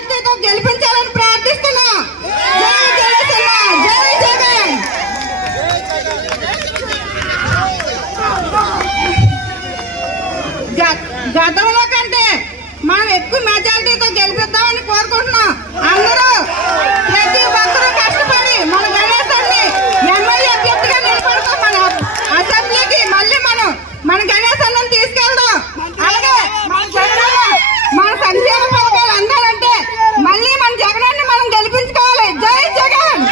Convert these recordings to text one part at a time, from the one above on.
మెజారిటీతో గెలిపించాలని ప్రార్థిస్తున్నా. జై జనసేన, జై జగన్. గతంలో కంటే మనం ఎక్కువ మెజారిటీతో గెలిపిద్దామని కోరుకుంటున్నాం. అందరూ ప్రతి ఒక్కరూ కష్టపడి మన గణేశాన్ని ఎమ్మెల్యే అభ్యర్థిగా నిలబడతాం. మన అసెంబ్లీకి మళ్ళీ మన గణేశాన్ని తీసుకెళ్దాం. అలాగే మన జగన్ మన సంక్షేమ పథకాలు అందాలంటే మళ్ళీ మన జగనాన్ని మనం గెలిపించుకోవాలి. జై జగన్.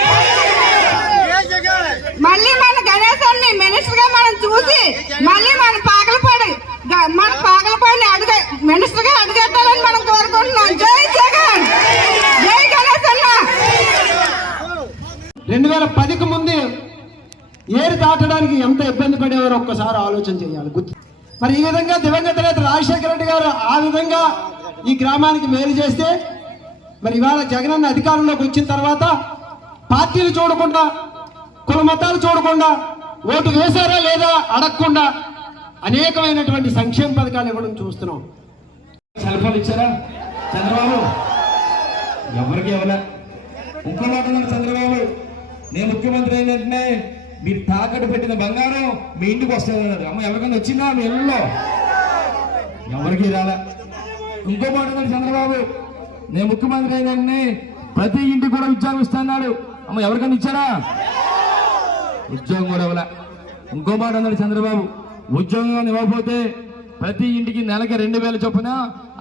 మళ్ళీ మన గణేశాన్ని మినిస్టర్ గా మనం చూసి మళ్ళీ మన పాగలపడి మినిస్టర్ గా అడుగెట్టాలని మనం కోరుకుంటున్నాం. జై జగన్, జై గణేశన్న. 2010కు ముందు ఏరు దాటడానికి ఎంత ఇబ్బంది పడేవారో ఒక్కసారి ఆలోచన చేయాలి. మరి ఈ విధంగా దివంగత నేత రాజశేఖర రెడ్డి గారు ఆ విధంగా ఈ గ్రామానికి మేలు చేస్తే మరి ఇవాళ జగనన్న అధికారంలోకి వచ్చిన తర్వాత పార్టీలు చూడకుండా కుల మతాలు చూడకుండా ఓటు వేశారా లేదా అడగకుండా అనేకమైనటువంటి సంక్షేమ పథకాలు ఇవ్వడం చూస్తున్నాం. సెల్ఫోన్ ఇచ్చారా చంద్రబాబు? ఎవరికి ఇవ్వలే. ఇంకో మాట చంద్రబాబు, నేను ముఖ్యమంత్రి అయిన వెంటనే మీరు తాకట్టు పెట్టిన బంగారం మీ ఇంటికి వస్తుంది. అమ్మ ఎవరికైనా వచ్చిందా మీ ఇళ్ళలో? ఎవరికి రాలే. ఇంకో మాట చంద్రబాబు, నేను ముఖ్యమంత్రి అయిన వెంటనే ప్రతి ఇంటికి కూడా ఉద్యోగం ఇస్తున్నాడు. అమ్మ ఎవరికైనా ఇచ్చారా? ఉద్యోగం కూడా ఇవ్వలే. ఇంకో మాట అన్నాడు చంద్రబాబు, ఉద్యోగం ఇవ్వకపోతే ప్రతి ఇంటికి నెలకి 2000 చొప్పున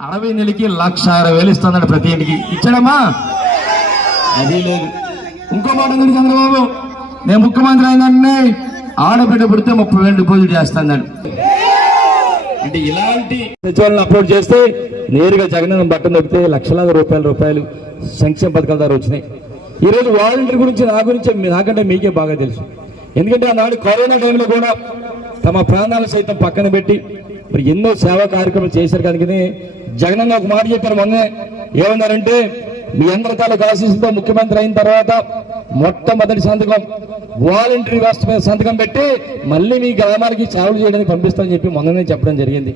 60 నెలకి 1,60,000 ఇస్తున్నాడు ప్రతి ఇంటికి. ఇచ్చాడమ్మా? అది లేదు. ఇంకో మాట ఉంది చంద్రబాబు, నేను ముఖ్యమంత్రి అయినా ఆడబిడ్డ పుడితే 30,000 డిపాజిట్ చేస్తాడు. అంటే ఇలాంటి సచివాలను అప్లోడ్ చేస్తే నేరుగా జగనన్న బట్టన్ నొక్కితే లక్షలాది రూపాయలు సంక్షేమ పథకాల ద్వారా వచ్చినాయి. ఈరోజు వాలంటీర్ గురించి నాకంటే మీకే బాగా తెలుసు. ఎందుకంటే ఆనాడు కరోనా టైంలో కూడా తమ ప్రాణాలు సైతం పక్కన పెట్టి మరి ఎన్నో సేవా కార్యక్రమాలు చేశారు. కనుక జగనన్న ఒక మాట చెప్పారు మొన్నే. ఏమన్నారంటే, మీ అందరి తాలూకు ఆశీస్సుతో ముఖ్యమంత్రి అయిన తర్వాత మొట్టమొదటి సంతకం వాలంటరీ వ్యవస్థ మీద సంతకం పెట్టి మళ్ళీ మీ గ్రామాలకి సేవలు చేయడానికి పంపిస్తామని చెప్పి మొన్ననే చెప్పడం జరిగింది.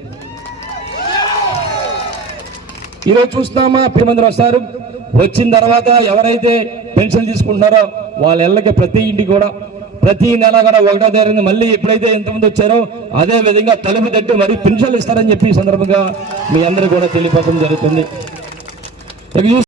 ఈరోజు చూస్తున్నామా, ముఖ్యమంత్రి వస్తారు. వచ్చిన తర్వాత ఎవరైతే పెన్షన్ తీసుకుంటున్నారో వాళ్ళ ఇళ్ళకి ప్రతి ఇంటికి కూడా ప్రతి నెల కూడా 1వ తేదీన మళ్ళీ ఎప్పుడైతే ఎంతమంది వచ్చారో అదే విధంగా తలుపు తట్టి మరీ పెన్షన్లు ఇస్తారని చెప్పి ఈ సందర్భంగా మీ అందరూ కూడా తెలియపరచడం జరుగుతుంది.